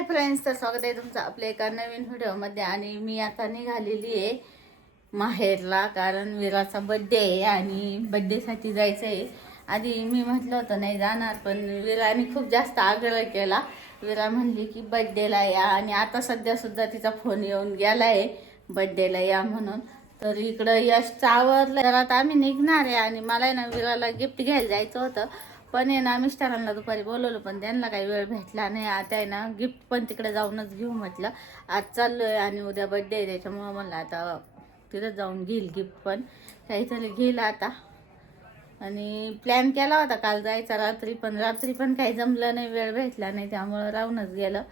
Hi friends, तर स्वागत आहे तुमचं आपल्या एका नवीन व्हिडिओमध्ये. आणि मी आता निघालेली आहे माहेरला, कारण विराचा बड्डे आहे आणि बड्डेसाठी जायचं आहे. आधी मी म्हटलं होतं नाही जाणार, पण विराने खूप जास्त आग्रह केला. विरा म्हणली की बड्डेला या, आणि आता सध्यासुद्धा तिचा फोन येऊन गेला आहे बड्डेला या म्हणून. तर इकडं यशचं आवरलं, तर आता आम्ही निघणार आहे. आणि मला आहे ना विराला गिफ्ट घ्यायला जायचं होतं, पण आहे ना मिस्टरांना दुपारी बोलवलं, पण त्यांना काही वेळ भेटला नाही. आता आहे ना गिफ्ट पण तिकडे जाऊनच घेऊ म्हटलं. आज चाललो आहे आणि उद्या बड्डे आहे, त्याच्यामुळं म्हणलं आता तिथं जाऊन घेईल गिफ्ट, पण काहीतरी घेईल आता. आणि प्लॅन केला होता काल जायचा रात्री, पण काही जमलं नाही, वेळ भेटला नाही, त्यामुळं राहूनच गेलं.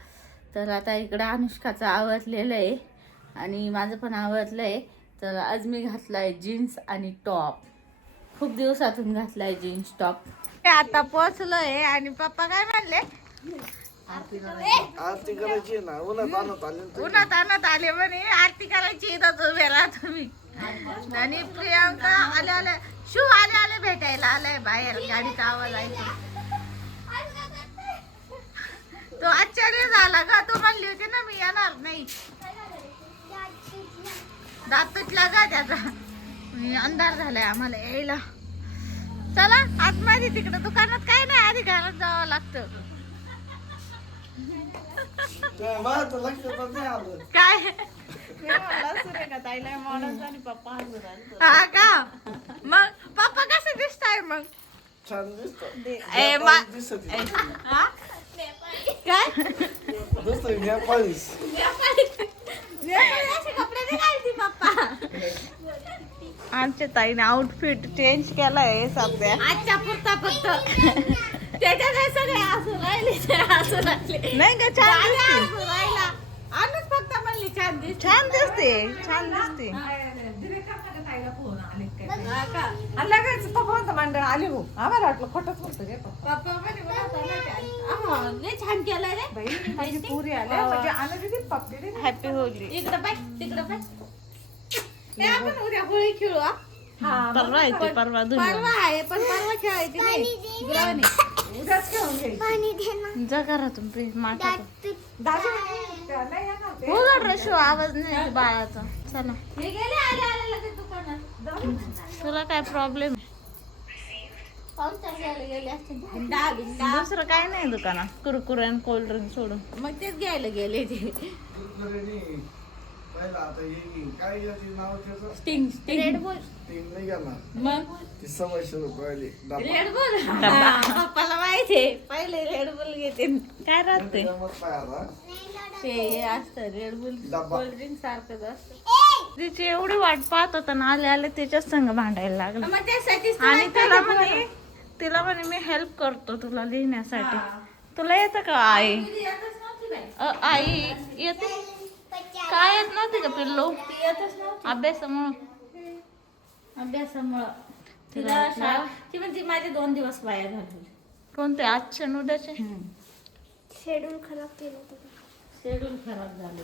तर आता इकडं अनुष्काचं आवडलेलं आहे आणि माझं पण आवडलं आहे. तर आज मी घातला आहे जीन्स आणि टॉप. खूप दिवसातून घातला आहे जीन्स टॉप. आता पोहोचलोय आणि पप्पा काय म्हणले, आरती करायची ना. उन्हात आणत आले म्हणे, आरती करायची इथं उभे राहा तुम्ही. आणि प्रियांका आले शिव आले भेटायला आलाय बाहेर, गाडीचा आवाज ऐकून. तो आश्चर्य झाला का, तो म्हणली होती ना मी येणार नाही, दात तुटला का त्याचा. अंधार झालाय आम्हाला यायला. चला आतमध्ये, तिकडं दुकानात काय नाही, आधी घरात जावं लागतं. काय हा का, मग पप्पा कसे दिसताय मग? छान दिसतो. काय कपडे नाही घालती पप्पा. आमच्या ताईने आउटफिट चेंज केलाय सध्या आजच्या पुरता फक्त. त्याच्यात सगळे असं राहिले नाही का, छान राहिला. आणूच फक्त म्हणली छान दिसते, छान दिसते. लगेच पप्पा मंडळ आले हो, आम्हाला वाटलं खोटंच होतं रे. पप्पा छान केलं रे. माझी पुरी आल्या म्हणजे आनंदी पप्पी. Happy Holy. इकडं पाय, तिकडं पाय. आपण उद्या होळी खेळू. परवा आहे, परवा आहे, पण परवा खेळायची नाही. उद्याच घेऊन घ्यायची. जा घरातून प्लीज माता. दादा नाही येणार ते. उघड रे शिव, आवाज नाही बाळाचा. चला आले दुकानात. तुला काय प्रॉब्लेम आहे? दुसरं काय नाही दुकानात, कुरकुरे आणि कोल्ड्रिंक सोडून. मग तेच घ्यायला गेले ते. स्टिंग रेडबुल नाही गेला. मग ती 600 रुपये रेडबुल पप्पाला माहितीये, पहिले रेडबुल घेते. काय राहते ते, हे असतं रेडबुल कोल्ड्रिंक सारखंच असतं. तिची एवढी वाट पाहत होता ना, आले त्याच्याच संग भांडायला लागलं. आणि तिला म्हणे मी हेल्प करतो तुला लिहिण्यासाठी. तुला येतं का आई? आई येते काय? येत नव्हती का पिल्लू? अभ्यासामुळं तिला ती म्हणते माझे 2 दिवस वाया घालवले. कोणते? आजचे आणि उद्याचे? शेड्यूल खराब झालं.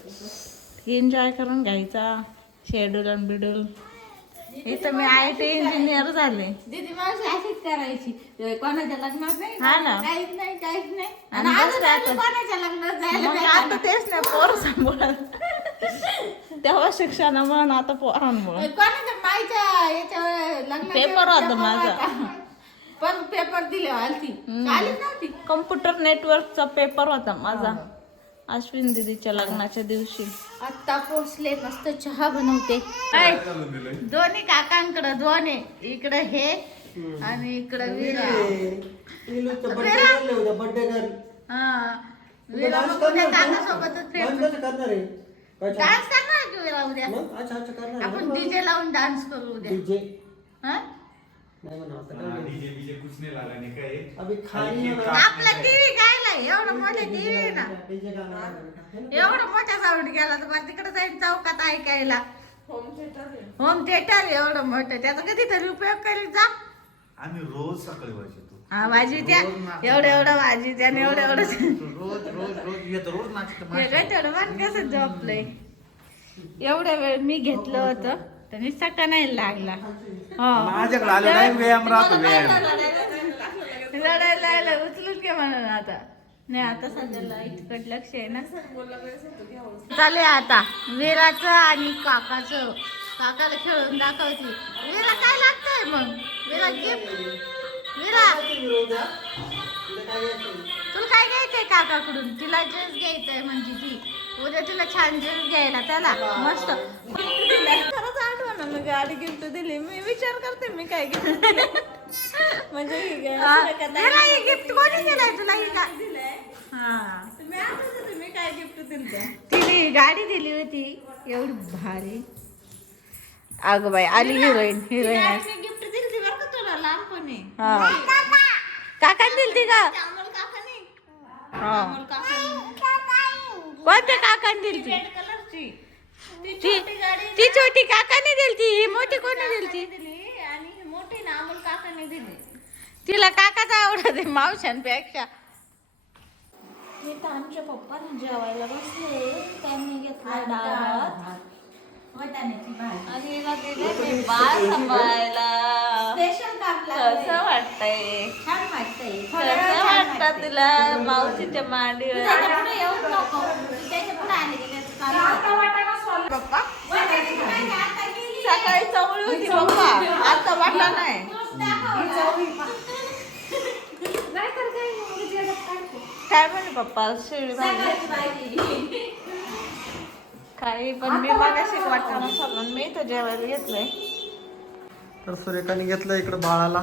एन्जॉय करून घ्यायचा शेड्यूल आणि बिड्यूल. इथं मी IT इंजिनियर झाले. दीदी माझी अशीच करायची, कोणाच्या लग्नात नाही, हा ना, काहीच नाही. आणि कोणाच्या लग्नात जायला आता तेच नाही, पोर सांभाळत. तेव्हा शिक्षणामुळे, आता पोरांमुळे. कोणाच्या माईच्या याच्या लग्न पेपर होता माझा, पण पेपर दिले आलती नव्हती. कम्प्युटर नेटवर्कचा पेपर होता माझा अश्विन दीदीच्या लग्नाच्या दिवशी. आता पोचले, मस्त चहा बनवते. दोन्ही काकांकडं 2 आहे, इकडं हे आणि इकडं विरा. डान्स करणार की विरा उद्या? आपण डीजे लावून डान्स करू उद्या. आपला टीव्ही कायला एवढं मोठं टीव्ही आहे ना, एवढं मोठा साऊंड गेला तर मला तिकडे जाईन चौकात ऐकायला. होम थिएटर एवढं मोठं, त्याचा कधीतरी उपयोग करीत जा. आम्ही रोज सकाळी वाजतो. हा भाजी त्या एवढं भाजी त्याने एवढं रोज मन कसं झोपलंय. एवढ्या वेळ मी घेतलं होतं त्यांनी सका नाही लागला. माझ्याकडे आले नाही, व्यायाम राहतो. लढायला उचलून घे म्हणून आता नाही आता सध्याला इतकं लक्ष आहे ना. चालू आहे आता विराचं आणि काकाचं. काकाला खेळून दाखवते. विरा काय लागतंय मग? विरा गिफ्ट. विरा तुला काय घ्यायचंय काकाकडून? तिला ड्रेस घ्यायचंय म्हणजे ती उद्या तिला छान ड्रेस घ्यायला त्याला मस्त. खरंच आठवण ना, मी गाडी गिफ्ट दिली. मी विचार करते मी काय गिफ्ट म्हणजे गिफ्ट कोणी दिलाय तुला? ही का मी आठवत होते मी काय गिफ्ट दिली. तिने गाडी दिली होती एवढी भारी. अगं बाई आली हिरोईन. हिरोईन गिफ्ट दिली बरं का तुला लहानपणी. काकाने दिली ती का? अमोल काकाने. हा. अमोल काकाने कोणत्या काकाने दिली ती? रेड कलरची ती छोटी काकाने दिली ती. ही मोठी कोणी दिली ती? दिली आणि ही मोठी ना अमोल काकाने दिली. तिला काकाच आवडते मावशांपेक्षा. मी तर आमच्या पप्पाने जेवायला बसले. त्यांनी घेतला डाळ भात आणि हिला दिले मी बाळ सांभाळायला. कसं वाटतंय? छान वाटतंय. कसं वाटतं तुला मावशीच्या मांडीवर? पप्पा सकाळी चवळी होती पप्पा, आता वाटला नाही. काय म्हणे पप्पा? शिळी भाजी काही पण मी मागाशी वाटतं मसाला मी तर जेवायला घेतलंय. तर सुरेखाने घेतलं इकडं बाळाला.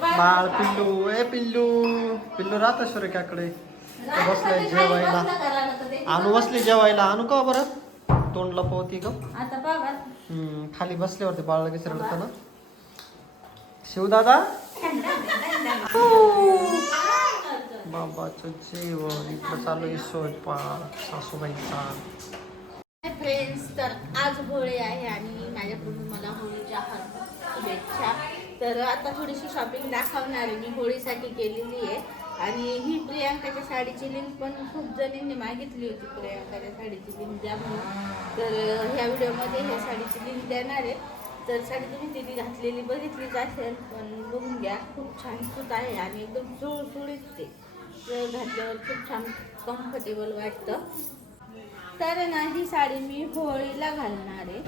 बाळ पिल्लू ए पिल्लू पिल्लू राहतं सुरेखाकडे. तो बसलाय जेवायला. आणू बसली जेवायला. आणू का बरं तोंड लपवती ग? आता बाबा खाली बसल्यावरती बाळ लगेच रडतं ना. शिवदादा बाबाचं जेवण इकडं चालू आहे स्वयंपाक सासूबाईचा. फ्रेंड्स, तर आज होळी आहे आणि माझ्याकडून मला होळीच्या शुभेच्छा. तर आता थोडीशी शॉपिंग दाखवणार आहे मी. होळीसाठी केलेली आहे आणि ही प्रियांकाच्या साडीची लिंक पण खूप जणींनी मागितली होती. प्रियांकाच्या साडीची लिंक द्या म्हणून. तर ह्या व्हिडिओमध्ये ह्या साडीची लिंक देणार आहे. तर साडी तुम्ही तिने घातलेली बघितलीच असेल, पण बघून घ्या. खूप छान सूत आहे आणि एकदम सुळसुळीत ते घातल्यावर खूप छान कम्फर्टेबल वाटतं. तर ना ही साडी मी होळीला घालणार आहे.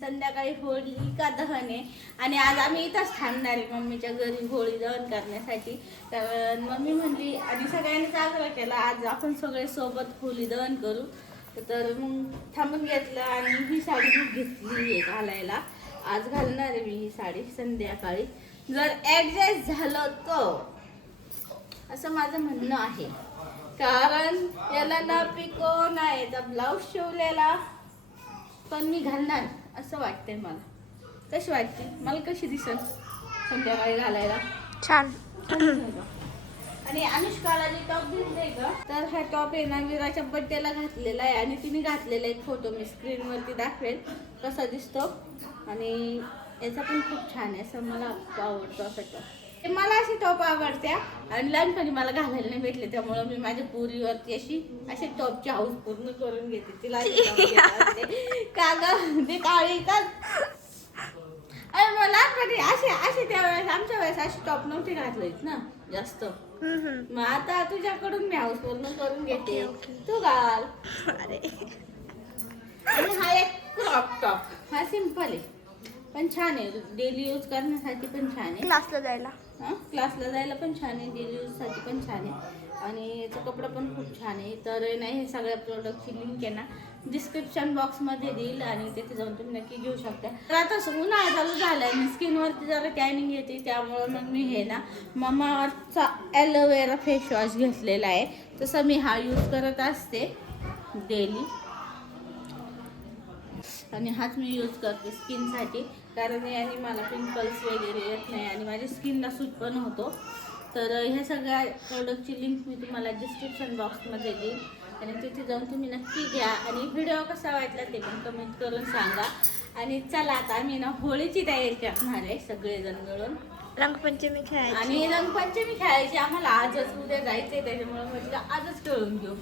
संध्याकाळी होळी का दहन आहे आणि आज आम्ही इथंच थांबणार आहे मम्मीच्या घरी होळी दहन करण्यासाठी. तर मम्मी म्हणली आणि सगळ्यांनीच आग्रह केला आज आपण सगळे सोबत होळी दहन करू. तर मग थांबून घेतलं आणि ही साडी मी घेतली आहे घालायला. आज घालणार आहे मी ही साडी संध्याकाळी. जर ॲडजस्ट झालं तर असं माझं म्हणणं आहे. कारण याला ना पिको नाही तर ब्लाऊज शिवलेला पण मी घालणार असं वाटतंय मला. कशी वाटते मला? कशी दिसेल संध्याकाळी घालायला? छान. आणि अनुष्काला जे टॉप दिसले का, तर हा टॉप आहे ना विराच्या बड्डेला घातलेला आहे आणि तिने घातलेला एक फोटो मी स्क्रीनवरती दाखवेल कसा दिसतो. आणि याचा पण खूप छान आहे, असं मला आवडतो असा टॉप. मला अशी टॉप आवडत्या आणि लहानपणी मला घालायला नाही भेटले त्यामुळे मी माझ्या पोरीवरती अशी टॉपची हाऊस पूर्ण करून घेते. तिला का ग ते काळी का? अरे मग लहानपणी असे त्यावेळेस आमच्या वेळेस अशी टॉप नव्हती घातलीत ना जास्त. मग आता तुझ्याकडून मी हाऊस पूर्ण करून घेते. तू घाल. आणि हा एक क्रॉप टॉप. हा सिंपल आहे पण छान आहे. डेली यूज करण्यासाठी पण छान आहे. क्लासला जायला. क्लासला जायला पण छान आहे. डेली यूजसाठी पण छान आहे. आणि याचा कपडा पण खूप छान आहे. तर नाही हे सगळ्या प्रोडक्टची लिंक आहे ना डिस्क्रिप्शन बॉक्समध्ये देईल आणि तिथे जाऊन तुम्ही नक्की घेऊ शकता. तर आता उन्हाळा चालू झाला आहे आणि स्किनवरती जरा टॅनिंग येते त्यामुळं मग मी हे ना ममाअर्थचा ॲलोवेरा फेस वॉश घेतलेला आहे. तसं मी हा यूज करत असते डेली आणि हाच मी यूज करते स्किनसाठी. कारण याने मला पिंपल्स वगैरे येत नाही आणि माझ्या स्किनला सूट पण होतो. तर ह्या सगळ्या प्रोडक्टची लिंक मी तुम्हाला डिस्क्रिप्शन बॉक्समध्ये देईन आणि तिथे जाऊन तुम्ही नक्की घ्या. आणि व्हिडिओ कसा वाटला ते पण कमेंट करून सांगा. आणि चला आता आम्ही ना होळीची तयारी करणार आहे सगळेजण मिळून. रंगपंचमी खेळायची आणि रंगपंचमी खेळायची आम्हाला आजच. उद्या जायचंय त्याच्यामुळे म्हटलं आजच खेळून घेऊ.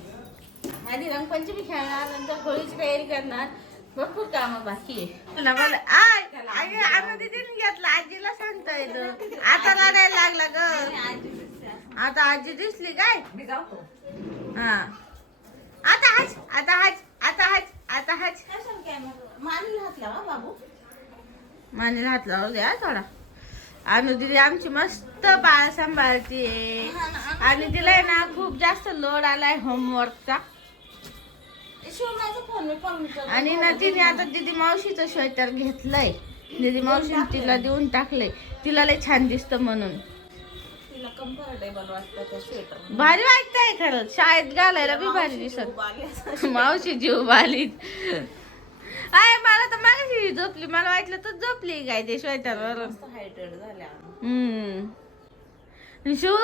आधी रंगपंचमी खेळणार नंतर होळीची तयारी करणार. भरपूर काम बाकी आहे. तुला बोल आय दीदीने घेतला आजीला सांगता येतं. आता रडायला लागला ग. आता आजी दिसली काय हा आता हाच आता हाच आता हाच आता हाच मानीला हात लावा बाबू. मानीला हात लावू द्या थोडा. अनु दीदी आमची मस्त बाळ सांभाळतीये आणि तिला आहे ना खूप जास्त लोड आलाय होमवर्कचा. आणि ना तिने आता दीदी मावशीचं स्वेटर घेतलंय. दीदी मावशीने तिला देऊन टाकलंय. तिला लय छान दिसतं म्हणून. तिला कम्फर्टेबल वाटतं त्या स्वेटर. भारी वाटतंय खरं. शाळेत घालायला बी भारी दिसत. मावशी जीव बालीत. आय मला तर मागाशी झोपली. मला वाटलं तर झोपली काय ते स्वेटरवर. हायटेड झाल्या. शिव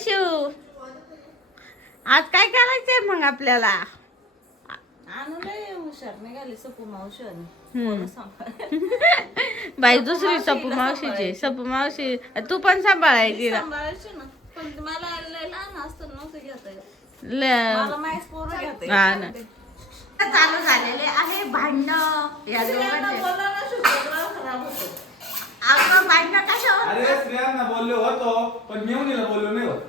शिव आज काय करायचंय मग आपल्याला. आणू लय हुशार निघाली सपू मावशी. बाई दुसरी सपू मावशीची. सपू मावशी तू पण सांभाळायची ना. सांभाळायची ना पण मला लय लहान असतं नव्हतं घेता येत. ल- मला माहीत पोरं घेता हा येत ना. नव्हते. चालू झालेले आहे भांडणं या स्त्रियांना दोघांचे. बोललं ना शुक्रवार खराब होतो. आपण भांडणं कशावर. अरे स्त्रियांना बोलले होतो पण मेवणीला बोललो नाही होत.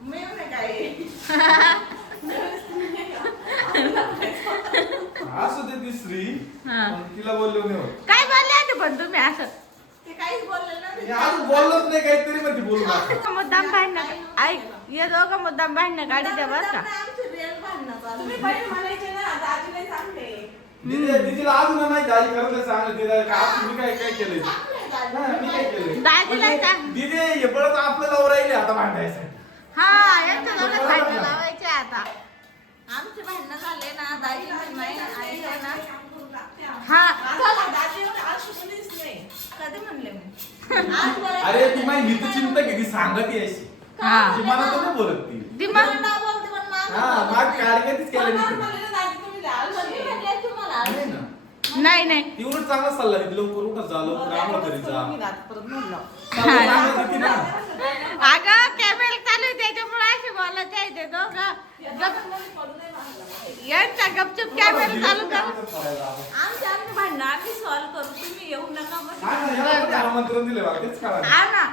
मी नाही काय असू दे ती स्त्री हा. पण तिला बोललो नाही होत. काय बोलले आता पण तुम्ही असं. ते काहीच बोलले ना. मी अजून बोललोच नाही काहीतरी पण ती बोलू नका. मुद्दाम भांडणं ऐक ये दोघं मुद्दाम भांडणं काढी द्या बरं का. आमची रिअल भांडणं चालू. तुम्ही पहिले म्हणायचे ना दाजीला सांगते. दीदीला अजून नाही दाजी खरं सांगलं तिला का मी काय काय केलंय. मी काय केलंय दाजीला सांग. दीदी हे परत आपलं लावून राहिले आता भांडायचं. हा यांच्या दोघं भांडणं लावायचे आता. आमचे भांडणं झाले ना दाजी नाही आई आहे ना. हा दाजी कधी म्हणले मी आज बोलायचं. अरे ती माझी नीती चिंता किती सांगत आहे अशी. हा ती मला तर नाही बोलत ती. दिमाग ना बोलते पण मला हा माग काढण्यातच केलं मला नाही. म्हणले ना दाजी तुम्ही द्याल म्हणले तुम्हाला नाही ना. नाही नाही ती उलट चांगला सल्ला देते. लवकर उठत जा लवकर आंघोळ करीत जा. मी रात परत म्हणलं चांगला देते ना. अगं कॅमेरा चालू आहे त्याच्यामुळे असे बोलत आहे ते दोघं. यांचा गपचूप कॅमेरा चालू कर. आमचे भांडणं आम्ही सॉल्व करू तुम्ही येऊ नका मग. हा ना, याला पण आमंत्रण दिले बा तेच करा. हा ना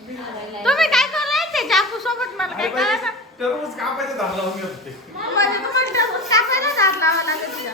तुम्ही काय करताय ते चाकू सोबत मला काय करायचं. टरबूज कापायचं झाड लावून घेत होते. म्हणजे तुम्हाला कापायला जात लावा लागेल.